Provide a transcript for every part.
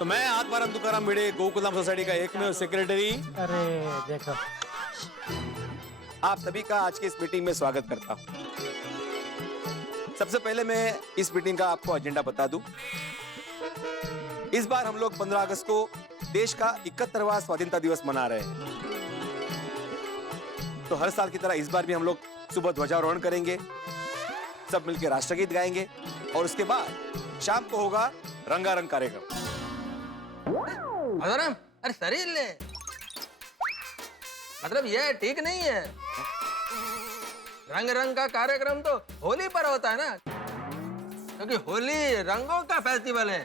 तो मैं आत्माराम तुकाराम भिड़े गोकुलधाम सोसाइटी का एकमेव सेक्रेटरी अरे देखो, आप सभी का आज की इस मीटिंग में स्वागत करता हूं। सबसे पहले मैं इस मीटिंग का आपको एजेंडा बता दूं। इस बार हम लोग 15 अगस्त को देश का 71वां स्वाधीनता दिवस मना रहे हैं। तो हर साल की तरह इस बार भी हम लोग सुबह ध्वजारोहण करेंगे, सब मिलकर राष्ट्रगीत गाएंगे और उसके बाद शाम को होगा रंगारंग कार्यक्रम। अरे शरीर ले, मतलब ये ठीक नहीं है। रंग रंग का कार्यक्रम तो होली पर होता है ना, क्योंकि होली रंगों का फेस्टिवल है।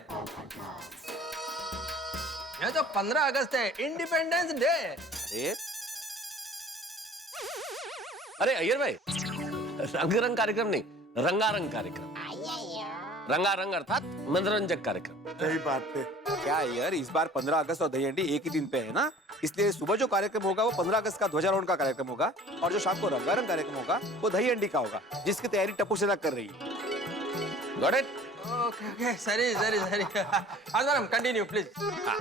ये तो 15 अगस्त है, इंडिपेंडेंस डे। अरे अय्यर भाई, रंग रंग कार्यक्रम नहीं, रंगारंग कार्यक्रम। रंगारंग अर्थात मनोरंजक कार्यक्रम। सही बात है। क्या यार, इस बार 15 अगस्त और दहीहंडी एक ही दिन पे है ना, इसलिए सुबह जो कार्यक्रम होगा वो 15 अगस्त का ध्वजारोहण का कार्यक्रम होगा और जो शाम को रंगारंग कार्यक्रम होगा वो दहीहंडी का होगा, जिसकी तैयारी टप्पू सेना कर रही है। Got it? ओके ओके, सरी आत्माराम कंटिन्यू प्लीज। हाँ,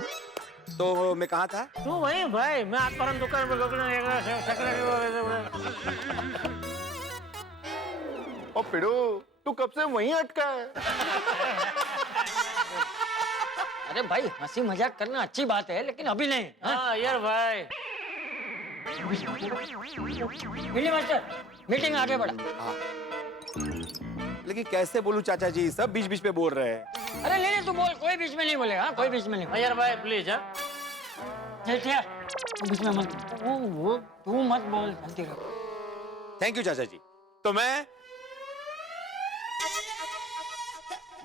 तो मैं कहाँ था? तू वही भाई, मैं आत्माराम दुकान में ओ पिड़ू, तू कब से वहीं अटका है? अरे भाई, हंसी मजाक करना अच्छी बात है, लेकिन अभी नहीं। हाँ यार भाई, मिली मास्टर, मीटिंग आगे बढ़ा। लेकिन कैसे बोलूं चाचा जी, सब बीच बीच पे बोल रहे हैं। अरे ले तू बोल, कोई बीच में नहीं बोलेगा। कोई बीच में नहीं। यार भाई प्लीज। हाँ चल तू बीच में मत, वो तू मत बोल, शांति रहो। थैंक यू चाचा जी। तो मैं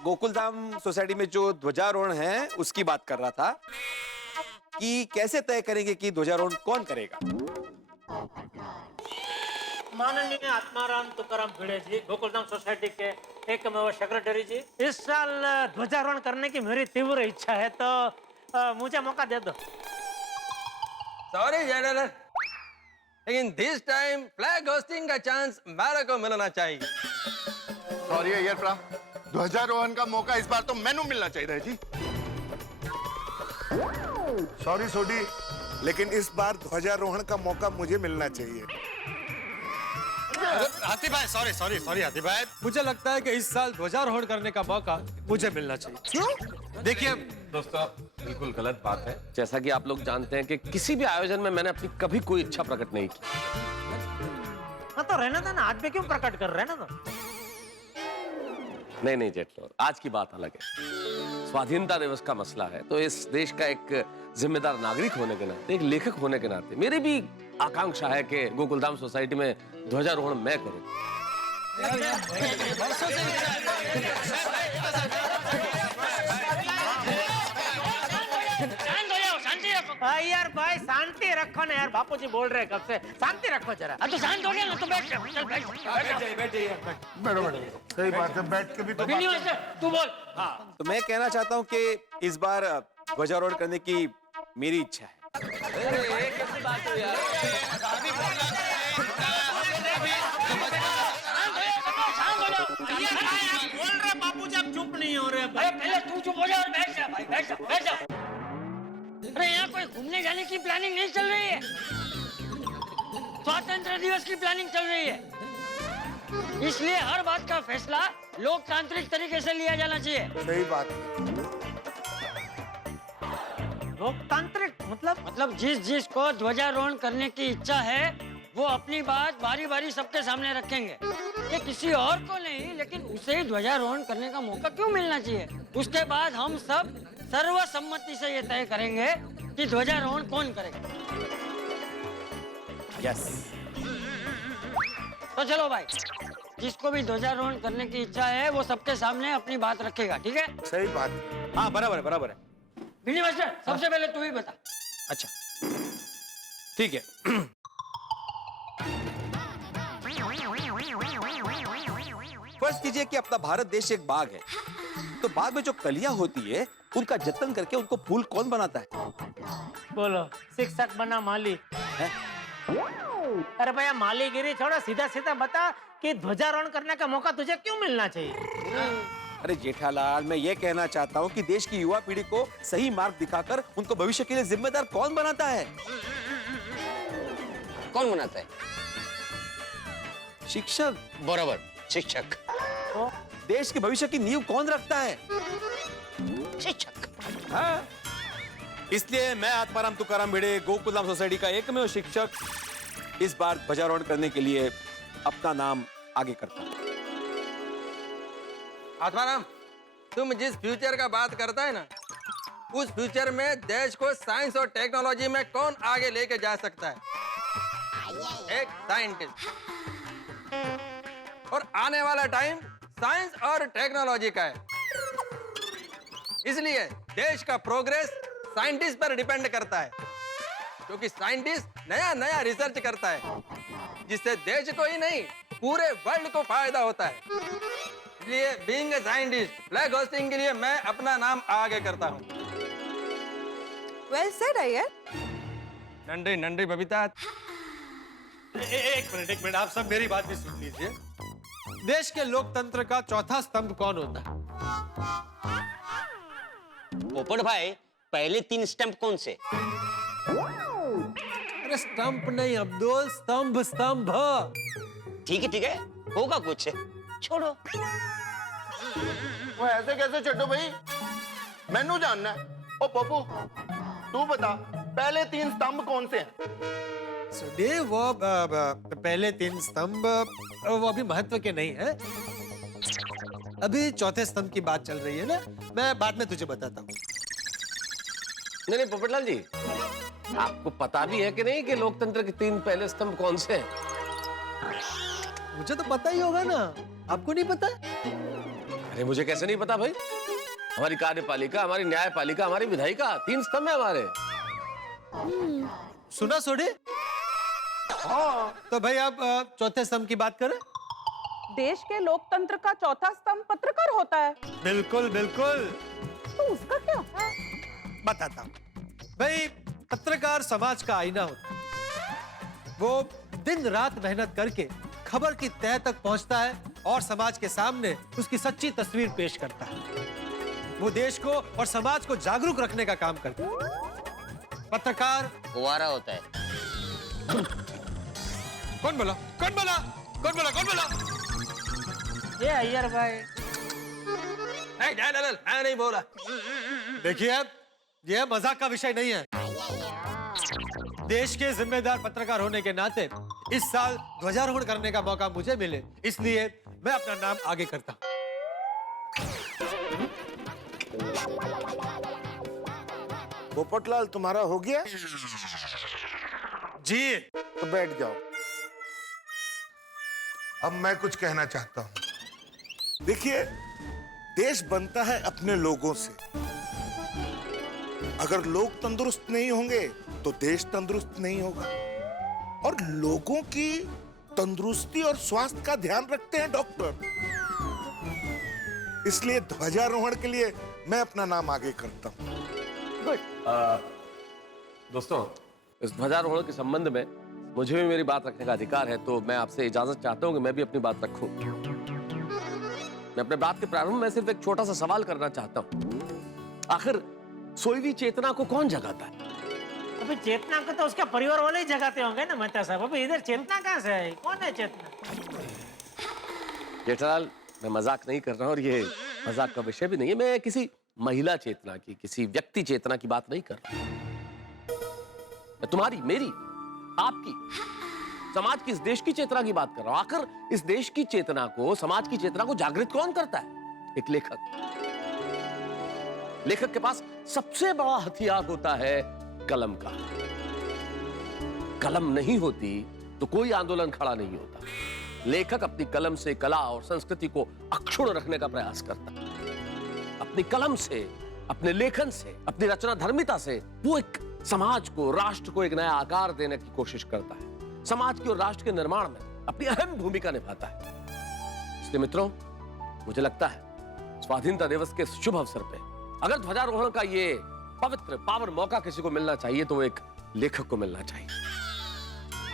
गोकुलधाम सोसाइटी में जो ध्वजारोहण है उसकी बात कर रहा था कि कैसे तय करेंगे कि ध्वजारोहण कौन करेगा। माननीय आत्माराम तुकाराम भिड़े जी, गोकुलधाम सोसाइटी के एकमेव सेक्रेटरी जी, इस साल ध्वजारोहण करने की मेरी तीव्र इच्छा है, तो मुझे मौका दे दो। सॉरी जनरल, लेकिन दिस टाइम फ्लैग होस्टिंग का चांस मेरे को मिलना चाहिए। सॉरी अय्यर प्रा, ध्वजारोहण का मौका इस बार तो मैनू मिलना चाहिए जी। सॉरी सोडी, लेकिन इस बार ध्वजारोहण का मौका मुझे मिलना चाहिए। हाथी भाई, सॉरी हाथी भाई, मुझे लगता है कि इस साल ध्वजारोहण करने का मौका मुझे मिलना चाहिए। क्यों? देखिए दोस्तों, बिल्कुल गलत बात है। जैसा कि आप लोग जानते हैं कि किसी भी आयोजन में मैंने अपनी कभी कोई इच्छा प्रकट नहीं की। हाँ तो रहना था ना, आज भी क्यों प्रकट कर रहे हैं ना? तो नहीं जेठलोर, आज की बात अलग है। स्वाधीनता दिवस का मसला है, तो इस देश का एक जिम्मेदार नागरिक होने के नाते, एक लेखक होने के नाते मेरी भी आकांक्षा है कि गोकुलधाम सोसाइटी में ध्वजारोहण मैं करूं। यार भाई शांति रखो ना यार, बापूजी बोल रहे हैं कब से, शांति रखो जरा। तो शांत हो गया ना, तो बैठ जा, चल बैठ जा। बैठो। सही बात है, बैठ के भी तो मिली मास्टर, तू बोल। हाँ, तो मैं कहना चाहता हूँ कि इस बार ध्वजारोहण करने की मेरी इच्छा है। बोल रहे बापूजी, आप चुप नहीं हो रहे। अरे पहले तू चुप हो जा और बैठ जा भाई, बैठ जा। अरे यहाँ कोई घूमने जाने की प्लानिंग नहीं चल रही है, स्वतंत्र दिवस की प्लानिंग चल रही है। इसलिए हर बात का फैसला लोकतांत्रिक तरीके से लिया जाना चाहिए। सही बात है। लोकतांत्रिक मतलब जिस को ध्वजारोहण करने की इच्छा है वो अपनी बात बारी बारी सबके सामने रखेंगे। ये किसी और को नहीं, लेकिन उसे ही ध्वजारोहण करने का मौका क्यों मिलना चाहिए। उसके बाद हम सब सर्वसम्मति से ये तय करेंगे कि ध्वजारोहण कौन करेगा। यस। तो चलो भाई, जिसको भी ध्वजारोहण करने की इच्छा है वो सबके सामने अपनी बात रखेगा, ठीक है? सही बात है। हाँ, बराबर है। बिनी मास्टर, सबसे पहले तू ही बता। अच्छा, ठीक है। फर्ज कीजिए कि अपना भारत देश एक बाग है, तो बाग में जो कलियां होती है उनका जतन करके उनको फूल कौन बनाता है? बोलो, शिक्षक बना माली है? अरे भैया, मालीगिरी छोड़ो, सीधा सीधा बता कि ध्वजारोहण करने का मौका तुझे क्यों मिलना चाहिए। अरे जेठालाल, मैं ये कहना चाहता हूँ कि देश की युवा पीढ़ी को सही मार्ग दिखाकर उनको भविष्य के लिए जिम्मेदार कौन बनाता है? कौन बनाता है? शिक्षक। बराबर, शिक्षक। देश के भविष्य की नींव कौन रखता है? शिक्षक। हाँ। इसलिए मैं आत्माराम तुकाराम भिड़े, गोकुलधाम सोसाइटी का एकमेव शिक्षक, इस बार ध्वजारोहण करने के लिए अपना नाम आगे करता हूँ। आत्माराम, तुम जिस फ्यूचर का बात करता है ना, उस फ्यूचर में देश को साइंस और टेक्नोलॉजी में कौन आगे लेके जा सकता है? एक साइंटिस्ट। और आने वाला टाइम साइंस और टेक्नोलॉजी का है, इसलिए देश का प्रोग्रेस साइंटिस्ट पर डिपेंड करता है, क्योंकि साइंटिस्ट नया नया रिसर्च करता है, जिससे देश को ही नहीं पूरे वर्ल्ड को फायदा होता है। इसलिए being a scientist, flag hosting के लिए मैं अपना नाम आगे करता हूँ। Well said Iyer. नंढी नंढी बबीता। एक मिनट, आप सब मेरी बात भी सुन लीजिए। देश के लोकतंत्र का चौथा स्तंभ कौन होता है? पोपट भाई, पहले 3 स्टंप कौन से? अरे स्टंप नहीं अब्दुल, स्तंभ स्तंभ। ठीक है, होगा कुछ। छोड़ो। वो ऐसे कैसे चड्डो भाई, मैनू जानना है। ओ पप्पू, तू बता पहले 3 स्तंभ कौन से हैं? सुनिए, वो पहले 3 स्तंभ वो अभी महत्व के नहीं है। अभी चौथे स्तंभ की बात चल रही है ना, मैं बाद में तुझे बताता हूँ। नहीं पोपटलाल जी, आपको पता भी है कि नहीं कि लोकतंत्र के 3 पहले स्तंभ कौन से हैं? मुझे तो पता ही होगा ना, आपको नहीं पता? अरे मुझे कैसे नहीं पता भाई? हमारी कार्यपालिका, हमारी न्यायपालिका, हमारी विधायिका, 3 स्तंभ है हमारे। सुना सोडे? हाँ। तो भाई आप चौथे स्तंभ की बात करें। देश के लोकतंत्र का चौथा स्तंभ पत्रकार होता है। बिल्कुल बिल्कुल। तो उसका क्या? बताता हूँ भाई, पत्रकार समाज का आईना होता है। वो दिन रात मेहनत करके खबर की तह तक पहुंचता है और समाज के सामने उसकी सच्ची तस्वीर पेश करता है। वो देश को और समाज को जागरूक रखने का काम करता है। पत्रकार कुंवारा होता है। कौन बोला? कौन बोला? कौन बोला? कौन बोला? ये अय्यर भाई। नहीं जेठालाल, मैं नहीं बोला। देखिए, यह मजाक का विषय नहीं है। देश के जिम्मेदार पत्रकार होने के नाते इस साल ध्वजारोहण करने का मौका मुझे मिले, इसलिए मैं अपना नाम आगे करता हूं। पोपटलाल, तुम्हारा हो गया? जी। तो बैठ जाओ। अब मैं कुछ कहना चाहता हूं। देखिए, देश बनता है अपने लोगों से। अगर लोग तंदुरुस्त नहीं होंगे तो देश तंदुरुस्त नहीं होगा। और लोगों की तंदुरुस्ती और स्वास्थ्य का ध्यान रखते हैं डॉक्टर। इसलिए ध्वजारोहण के लिए मैं अपना नाम आगे करता हूं। दोस्तों, इस ध्वजारोहण के संबंध में मुझे भी मेरी बात रखने का अधिकार है, तो मैं आपसे इजाजत चाहता हूं कि मैं भी अपनी बात रखूं। मैं अपने बात के प्रारंभ में सिर्फ एक छोटा सा सवाल करना चाहता हूं। आखिर सोई हुई चेतना को कौन जगाता है? अभी चेतना को तो उसका परिवार वाले ही जगाते होंगे ना मेहता साहब। अभी इधर चेतना कहाँ से है? कौन है चेतना? जेठालाल, मैं मजाक नहीं कर रहा हूं और ये मजाक का विषय भी नहीं है। मैं किसी महिला चेतना की, किसी व्यक्ति चेतना की बात नहीं कर रहा। मैं तुम्हारी, मेरी, आपकी, समाज की, इस देश की चेतना की बात कर रहा हूं। आखिर इस देश की चेतना को, समाज की चेतना को जागृत कौन करता है? एक लेखक। लेखक के पास सबसे बड़ा हथियार होता है कलम का। कलम नहीं होती तो कोई आंदोलन खड़ा नहीं होता। लेखक अपनी कलम से कला और संस्कृति को अक्षुण्ण रखने का प्रयास करता है। अपनी कलम से, अपने लेखन से, अपनी रचना धर्मिता से वो एक समाज को, राष्ट्र को एक नया आकार देने की कोशिश करता है। समाज के और राष्ट्र के निर्माण में अपनी अहम भूमिका निभाता है। इसलिए मित्रों, मुझे लगता है स्वाधीनता दिवस के शुभ अवसर पे अगर ध्वजारोहण का ये पवित्र पावन मौका किसी को मिलना चाहिए तो वो एक लेखक को मिलना चाहिए।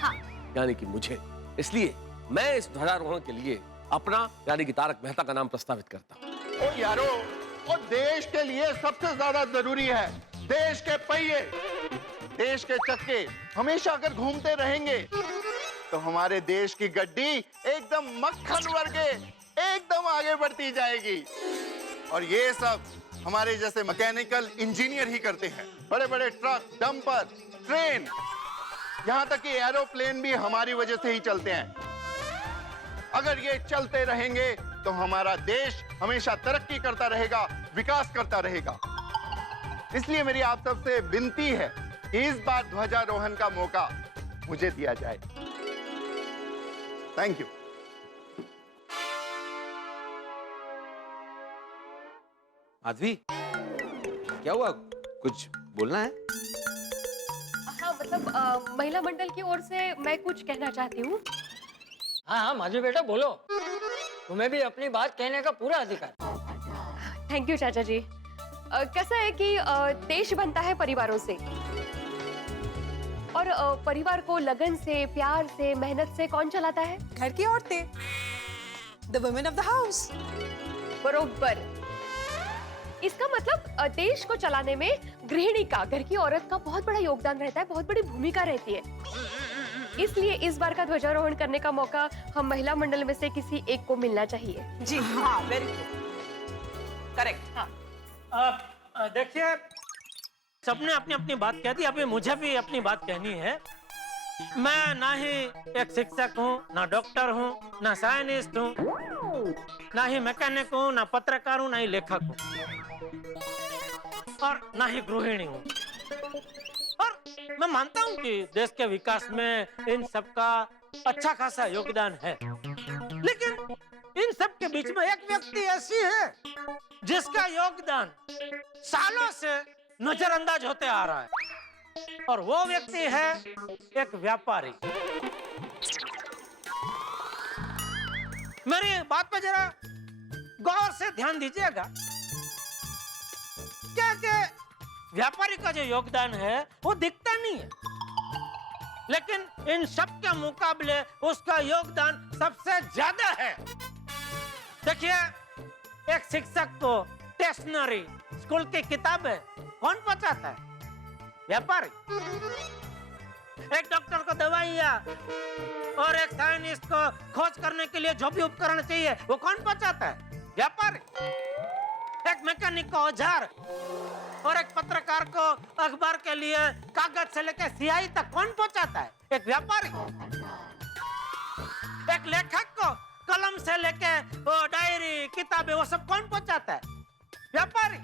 हाँ। यानी कि मुझे। इसलिए मैं इस ध्वजारोहण के लिए अपना, यानी कि तारक मेहता का नाम प्रस्तावित करता हूं। ओ यारो, और देश के लिए सबसे ज्यादा जरूरी है देश के पहिए। देश के चक्के हमेशा अगर घूमते रहेंगे तो हमारे देश की गड्डी एकदम मक्खन वर्गे एकदम आगे बढ़ती जाएगी। और ये सब हमारे जैसे मैकेनिकल इंजीनियर ही करते हैं। बड़े बड़े ट्रक, डंपर, ट्रेन, यहां तक कि एरोप्लेन भी हमारी वजह से ही चलते हैं। अगर ये चलते रहेंगे तो हमारा देश हमेशा तरक्की करता रहेगा, विकास करता रहेगा। इसलिए मेरी आप सबसे विनती है कि इस बार ध्वजारोहण का मौका मुझे दिया जाए। Thank you. माधवी, क्या हुआ? कुछ बोलना है? हाँ मतलब महिला मंडल की ओर से मैं कुछ कहना चाहती हूँ। हाँ हाँ माधवी बेटा बोलो, तुम्हें भी अपनी बात कहने का पूरा अधिकार। थैंक यू चाचा जी। कैसा है कि देश बनता है परिवारों से, और परिवार को लगन से, प्यार से, मेहनत से कौन चलाता है? घर की औरतें, the women of the house. बरोबर। इसका मतलब देश को चलाने में गृहिणी का, घर की औरत का बहुत बड़ा योगदान रहता है, बहुत बड़ी भूमिका रहती है। इसलिए इस बार का ध्वजारोहण करने का मौका हम महिला मंडल में से किसी एक को मिलना चाहिए। जी हाँ, वेरी गुड, करेक्ट। हाँ देखिए, सबने अपनी अपनी बात कह दी, अभी मुझे भी अपनी बात कहनी है। मैं ना ही एक शिक्षक हूँ, ना डॉक्टर हूँ, ना साइंटिस्ट हूँ, ना ही मैकेनिक हूँ, ना पत्रकार हूँ, ना ही लेखक हूँ, और ना ही गृहिणी हूँ। और मैं मानता हूँ कि देश के विकास में इन सबका अच्छा खासा योगदान है, लेकिन इन सब के बीच में एक व्यक्ति ऐसी है जिसका योगदान सालों से नजरअंदाज होते आ रहा है, और वो व्यक्ति है एक व्यापारी। मेरी बात पे जरा गौर से ध्यान दीजिएगा। क्या व्यापारी का जो योगदान है वो दिखता नहीं है, लेकिन इन सब के मुकाबले उसका योगदान सबसे ज्यादा है। देखिए, एक शिक्षक को स्टेशनरी, स्कूल की किताबें कौन पहुंचाता है? व्यापारी। एक डॉक्टर को दवाइयाँ और एक साइंटिस्ट को खोज करने के लिए जो भी उपकरण चाहिए वो कौन पहुंचाता है? व्यापारी। एक मैकेनिक को औजार और एक पत्रकार को अखबार के लिए कागज से लेकर स्याही तक कौन पहुंचाता है? एक व्यापारी। एक लेखक को कलम से लेके वो डायरी, किताबें, वो सब कौन पहुंचाता है? व्यापारी।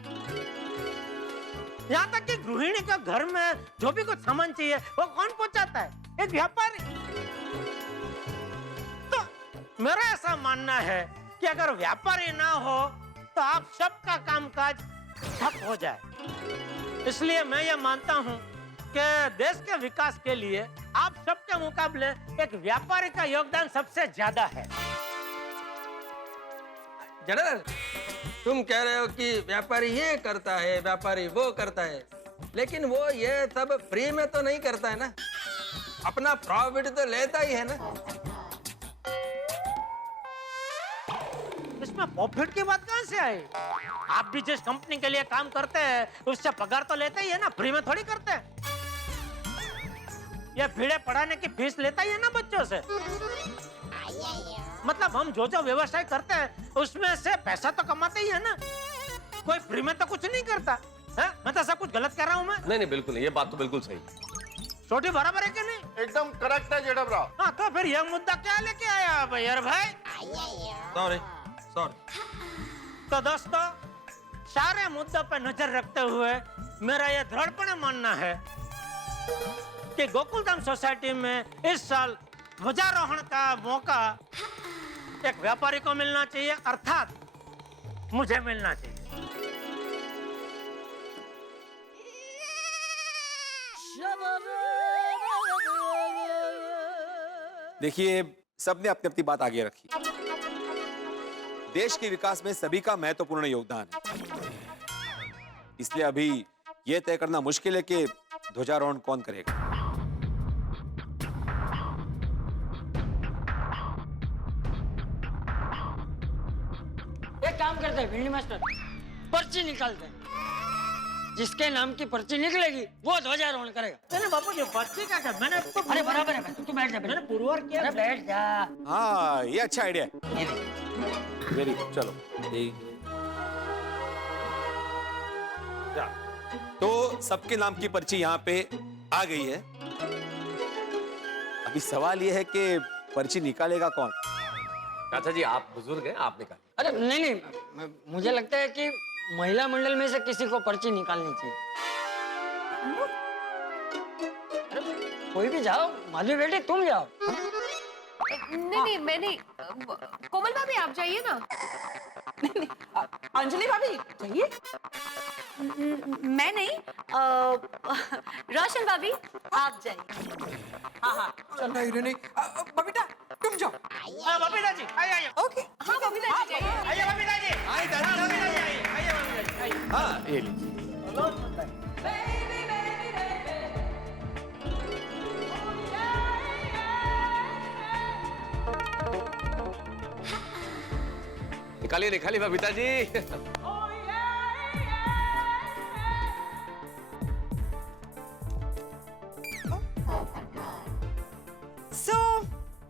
यहाँ तक कि गृहिणी का घर में जो भी कुछ सामान चाहिए वो कौन पहुंचाता है? एक व्यापारी। तो मेरा ऐसा मानना है कि अगर व्यापारी ना हो तो आप सबका कामकाज ठप हो जाए। इसलिए मैं ये मानता हूँ कि देश के विकास के लिए आप सबके मुकाबले एक व्यापारी का योगदान सबसे ज्यादा है। जनरल, तुम कह रहे हो कि व्यापारी ये करता है, व्यापारी वो करता है, लेकिन वो ये सब फ्री में तो नहीं करता है ना, अपना प्रॉफिट तो लेता ही है ना। इसमें प्रॉफिट की बात कहां से आई? आप भी जिस कंपनी के लिए काम करते हैं उससे पगार तो लेते ही है ना, फ्री में थोड़ी करते हैं। ये भीड़े पढ़ाने की फीस लेता ही है ना बच्चों से। मतलब हम जो जो व्यवसाय करते हैं उसमें से पैसा तो कमाते ही है ना, कोई फ्री में तो कुछ नहीं करता है। मैं तो सब कुछ गलत कह रहा हूँ? मैं नहीं बिल्कुल नहीं, ये बात तो बिल्कुल सही। छोटी बराबर है कि नहीं? एकदम करेक्ट है जेठा। हाँ, तो फिर ये मुद्दा क्या लेके आया भैया भाई? सॉरी। तो दोस्तों, सारे मुद्दों पर नजर रखते हुए मेरा यह दृढ़पण मानना है कि गोकुलधाम सोसाइटी में इस साल ध्वजारोहण का मौका एक व्यापारी को मिलना चाहिए, अर्थात मुझे मिलना चाहिए। देखिए, सबने अपनी अपनी बात आगे रखी। देश के विकास में सभी का महत्वपूर्ण योगदान है, इसलिए अभी यह तय करना मुश्किल है कि ध्वजारोहण कौन करेगा। काम करते हैं भिंडी मास्टर, पर्ची निकालते हैं। जिसके नाम की पर्ची निकलेगी वो ध्वजारोहण करेगा। नहीं बापू जी, पर्ची का क्या, मैंने तो अरे बराबर है, तू बैठ जा, मैंने पुरवार किया। अरे बैठ जा। हाँ, ये अच्छा आइडिया है। ये देख। वेरी गुड, चलो। तो सबके नाम की पर्ची यहाँ पे आ गई है। अभी सवाल ये है कि पर्ची निकालेगा कौन? चाचा जी आप बुजुर्ग हैं, आप निकालिए। अरे नहीं, मुझे लगता है कि महिला मंडल में से किसी को पर्ची निकालनी चाहिए। अरे कोई भी जाओ, माधवी बेटी तुम जाओ। नहीं मैं नहीं, कोमल भाभी आप जाइए ना। अंजलि भाभी चाहिए? मैं नहीं, रोशन भाभी आप जाइए। हाँ नहीं बबीता तुम जाओ। बबीता जी आइए। ओके हाँ बबीता जी जाइए। आइए बबीता जी, आइए बबीता जी, आइए बबीता जी, आइए। हाँ, ये लीजिए। निकालिए निकालिए बबीता जी।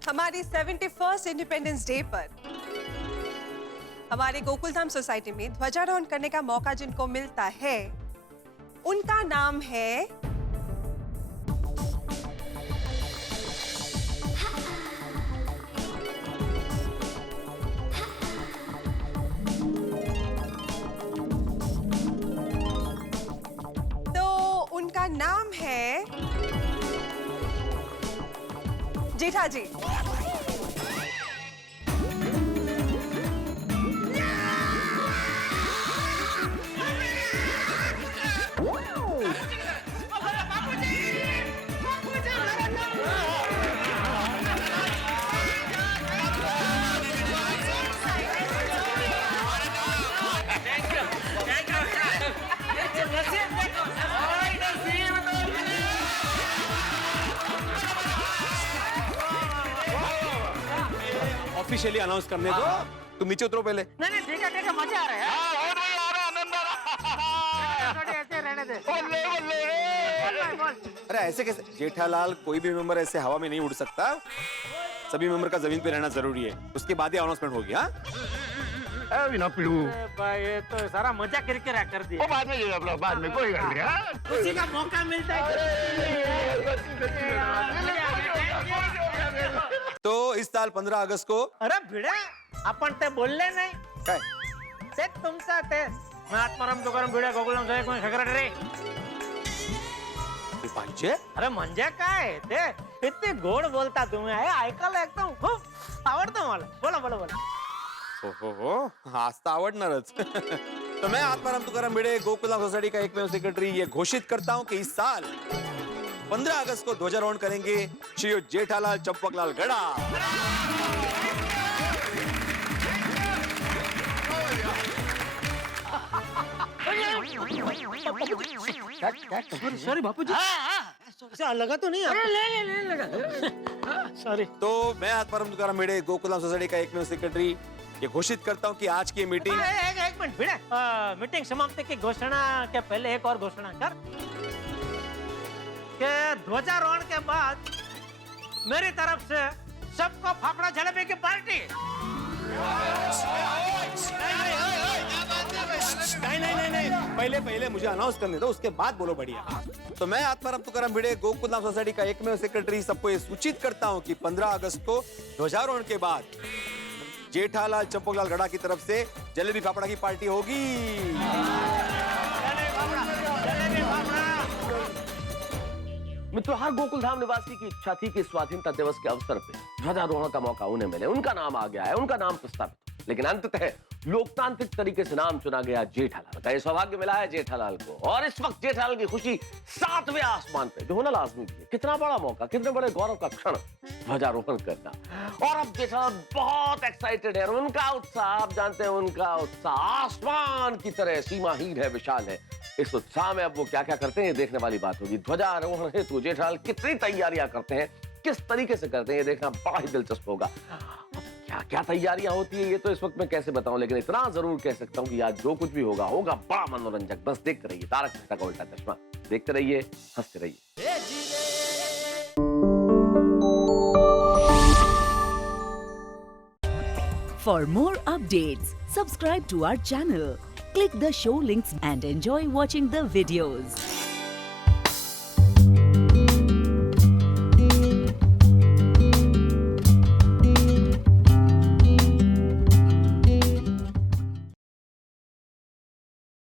हमारी 71st इंडिपेंडेंस डे पर हमारे गोकुलधाम सोसाइटी में ध्वजारोहण करने का मौका जिनको मिलता है उनका नाम है जेठा जी। ऑफिशियली अनाउंस करने दो। तुम नीचे उतरो पहले। नहीं ठीक है मजा आ रहा है। ऐसे रहने दे। अरे ऐसे कैसे जेठालाल, कोई भी मेंबर ऐसे हवा में नहीं उड़ सकता। सभी मेंबर का जमीन पे रहना जरूरी है, उसके बाद ही अनाउंसमेंट होगी। हाँ भाई ये तो सारा मजा किरकिरा कर दिया। बाद में बाद में कोई गल नहीं। उसी का मौका मिलता है। तो इस साल 15 अगस्त को अरे भिड़े आपण ते बोलले नाही काय ते तुमचा ते मैं आत्माराम तुकाराम भिडे गोकुलम साहेब कोण सेक्रेटरी पाहिजे। अरे म्हणजे काय ते किती गोड बोलता तुम्ही आहे ऐकायला एकदम खूप आवडतं मला। बोला बोला बोला। हो आज तो आवडणारच। तो मैं आत्माराम तुकाराम भिडे गोकुलधाम सोसाइटी का एकमेव सेक्रेटरी ये घोषित करता हूं कि इस साल 15 अगस्त को ध्वजारोहण करेंगे श्री जेठालाल चंपकलाल गड़ा। सॉरी बापू जी, लगा तो नहीं? अरे ले लगा। सॉरी। तो मैं आत्माराम तुकाराम भिडे गोकुलधाम सोसाइटी का एकमेव सेक्रेटरी ये घोषित करता हूं कि आज की मीटिंग एक मिनट भिड़े, मीटिंग समाप्ति की घोषणा के पहले एक और घोषणा कर के ध्वजारोहण के बाद मेरी तरफ से सबको फाफड़ा जलेबी की पार्टी। नहीं पहले मुझे अनाउंस करने दो, उसके बाद बोलो। बढ़िया। तो मैं आत्माराम तुकाराम भिडे गोकुलधाम सोसाइटी का एकमेव सेक्रेटरी सबको ये सूचित करता हूं कि 15 अगस्त को ध्वजारोहण के बाद जेठालाल चंपकलाल गड़ा की तरफ से जलेबी फाफड़ा की पार्टी होगी। मित्रों, हर गोकुलधाम निवासी की इच्छा थी कि स्वाधीनता दिवस के अवसर पे ध्वजारोहण का मौका उन्हें मिले। उनका नाम आ गया है, उनका नाम प्रस्तावित, लेकिन अंततः लोकतांत्रिक तरीके से नाम चुना गया जेठालाल का। ये सौभाग्य मिला है जेठालाल को, और इस वक्त जेठालाल की खुशी 7वें आसमान पे, जो होना लाजमी भी है। कितना बड़ा मौका, कितने बड़े गौरव का क्षण ध्वजारोहण करना। और अब जेठालाल बहुत एक्साइटेड है, और उनका उत्साह, आप जानते हैं उनका उत्साह आसमान की तरह सीमाहीन है, विशाल है। इस उत्साह में अब वो क्या क्या करते हैं, ये देखने वाली बात होगी। ध्वजारोहण हेतु जेठालाल कितनी तैयारियां करते हैं, किस तरीके से करते हैं, ये देखना बड़ा ही दिलचस्प होगा। अब क्या क्या तैयारियां होती है ये तो इस वक्त मैं कैसे बताऊं, लेकिन इतना जरूर कह सकता हूं कि आज जो कुछ भी होगा होगा बड़ा मनोरंजक। बस देखते रहिए तारक मेहता का उल्टा चश्मा, देखते रहिए, हंसते रहिए। For more updates, subscribe to our channel, click the show links and enjoy watching the videos.